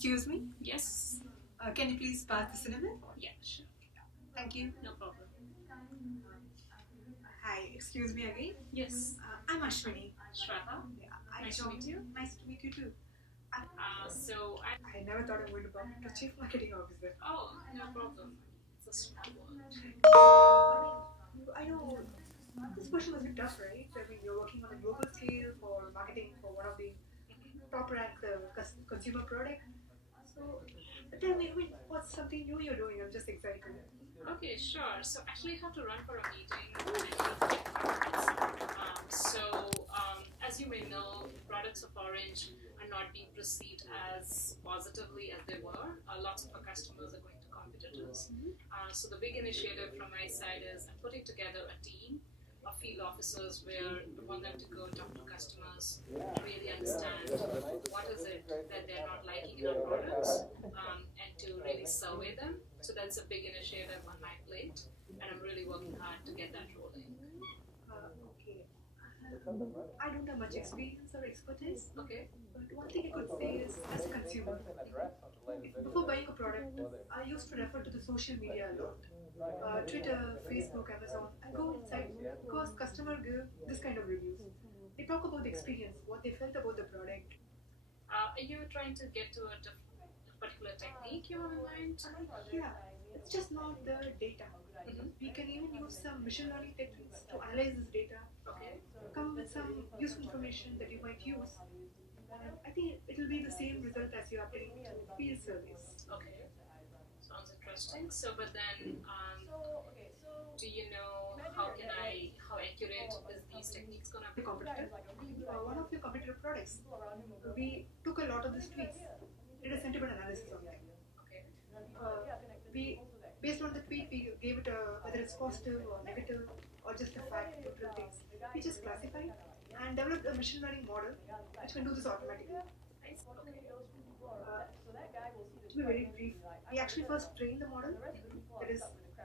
Excuse me? Yes. Can you please pass the cinnamon? Yeah, sure. Thank you. No problem. Hi, excuse me again. Yes. I'm Ashwini. Shraddha. Yeah, Nice to meet you. Nice to meet you too. So I never thought I would bump into Chief Marketing Officer. oh, no problem. It's a small world. I know this question was a bit tough, right? I mean, you're working on a global scale for marketing for one of the top ranked consumer product. So tell me, I mean, what's something new you're doing? I'm just excited. Okay, sure. So actually, I have to run for a meeting in 5 minutes. As you may know, the products of Orange are not being perceived as positively as they were. Lots of our customers are going to competitors. So the big initiative from my side is I'm putting together a team of field officers where we want them to go talk to customers to really understand what is it that they're not liking in our products, and to really survey them. So that's a big initiative on my plate, and I'm really working hard to get that rolling. Okay. I don't have much experience or expertise, Okay. but one thing I could say is, as a consumer, before buying a product, I used to refer to the social media a lot. Twitter, Facebook, Amazon. I go inside because customer give this kind of reviews. They talk about the experience, what they felt about the product. Are you trying to get to a particular technique you have in mind? Yeah, it's just not the data. We can even use some machine learning techniques to analyze this data, Okay. come with some useful information that you might use. And I think it will be the same result as you are getting to field surveys. Okay. Sounds interesting. So, but then, do you know how accurate is these techniques gonna The be? competitor, one of your competitor products, we took a lot of these tweets, did a sentiment analysis on them. Okay. We, based on the tweet, we gave it a, whether it's positive or negative or just a fact, neutral things. We just classified and developed a machine learning model which can do this automatically. Nice. Okay. To be very brief, we actually first trained the model, that is,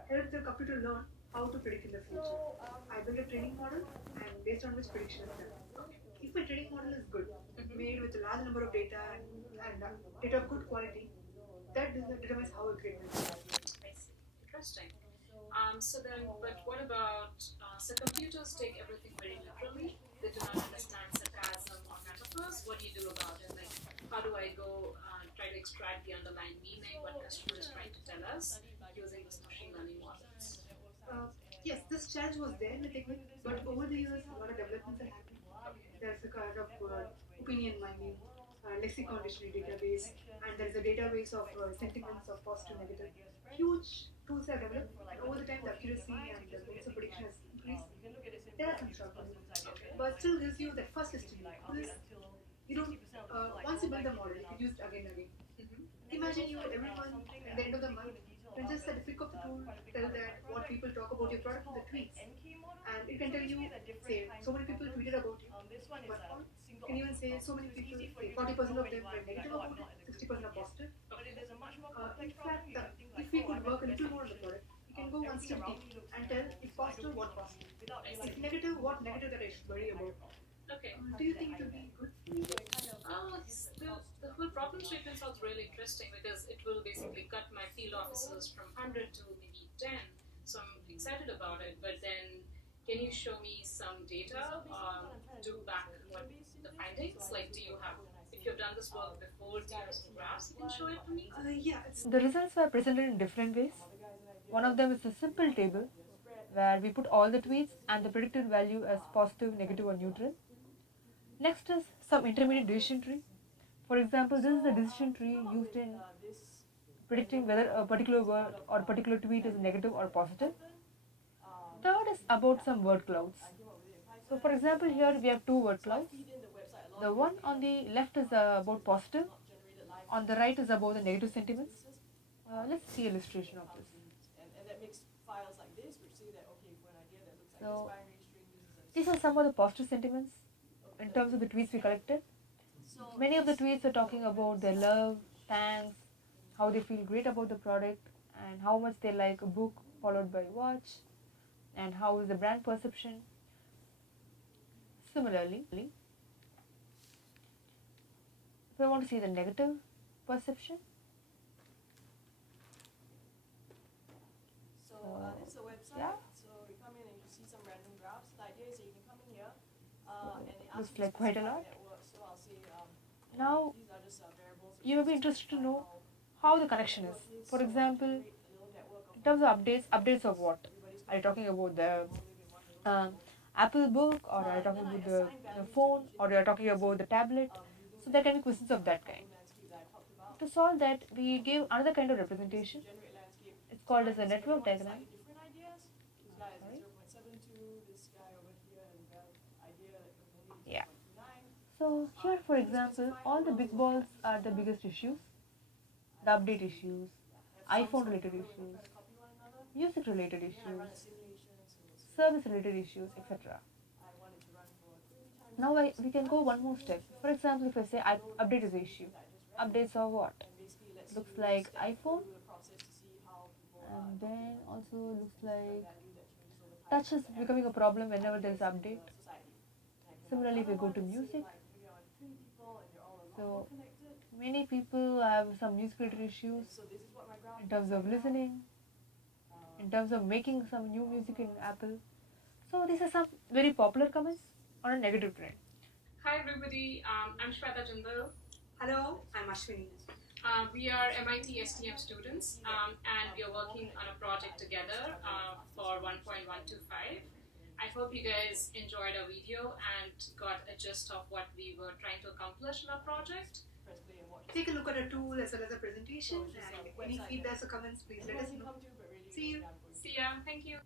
helped the computer learn how to predict in the future. I built a training model and based on which prediction is done. If my training model is good, made with a large number of data and data of good quality, that determines how accurate it is. I see. Interesting. So then, but what about, so computers take everything very literally. They do not understand sarcasm or metaphors. What do you do about it? Like, how do I go try to extract the underlying meaning, what customer is trying to tell us using this machine learning models? Yes, this challenge was there in the technique, but over the years, a lot of developments are happening. There's a kind of opinion mining, lexicon dictionary database, and there's a database of sentiments of positive, negative. Huge tools are developed, and over the time, the accuracy and the rates of prediction has increased. There are some shortcomings, but still gives you that first estimate. This, you don't, once you build the model, you can use it again and again. Imagine you every month at the end of the month can just pick up the tool, tell that what people talk about your product in the tweets, and it can tell you, say, so many people tweeted about you, but can even say so many people, say 40% of them were negative about it, 60% are positive. In fact, if we could work a little more on the product, we can go one step deep and tell if positive, what positive, if negative, what negative that I should worry about. Okay. Do you think it will be good for you? The whole problem statement sounds really interesting because it will basically cut my field officers from 100 to maybe 10. So I'm excited about it. But then, can you show me some data to back what the findings? Like, do you have, if you've done this work before, do you have some graphs you can show it to me? Yeah, The results were presented in different ways. One of them is a simple table where we put all the tweets and the predicted value as positive, negative, or neutral. Next is some intermediate decision tree. For example, this is the decision tree used in predicting whether a particular word or particular tweet is negative or positive. Third is about some word clouds. So, for example, here we have two word clouds. The one on the left is about positive, on the right is about the negative sentiments. Let's see illustration of this. So, these are some of the positive sentiments in terms of the tweets we collected. Many of the tweets are talking about their love, thanks, how they feel great about the product, and how much they like a book followed by watch, and how is the brand perception. Similarly, if I want to see the negative, perception. So this is a website. Yeah. So you come in and you see some random graphs. The idea is that you can come in here and it Looks asks you like quite a specify lot. network. So I'll say Now these are just variables. you may be interested to know how the connection is. For example, A little network in terms of updates of what? Are you talking about the Apple book, or are you talking about the phone, or you are talking about the tablet? So there can be questions of that kind. landscape that I talked about. To solve that, we gave another kind of representation. Generate landscape. It's called as a network diagram. Slightly different ideas. This guy is Sorry? 0.72. This guy over here has that idea that maybe Yeah. 0.29. So here, for example, all the big balls are the biggest issues. The update issues, iPhone related issues, music related issues, service related issues, etc. Now we can go one more step. For example, if I say update is the issue, updates are what? Looks like iPhone, and then also looks like touch is becoming a problem whenever there is update. Similarly, if we go to music, so many people have some music related issues in terms of listening, in terms of making some new music in Apple. So these are some very popular comments on a negative trend. Hi everybody, I'm Shweta Jindal. Hello, I'm Ashwini. We are MIT STM students and we are working on a project together for 1.125. I hope you guys enjoyed our video and got a gist of what we were trying to accomplish in our project. Take a look at the tool as well as the presentation, and any feedbacks or comments, please let us know. See you. See ya, thank you.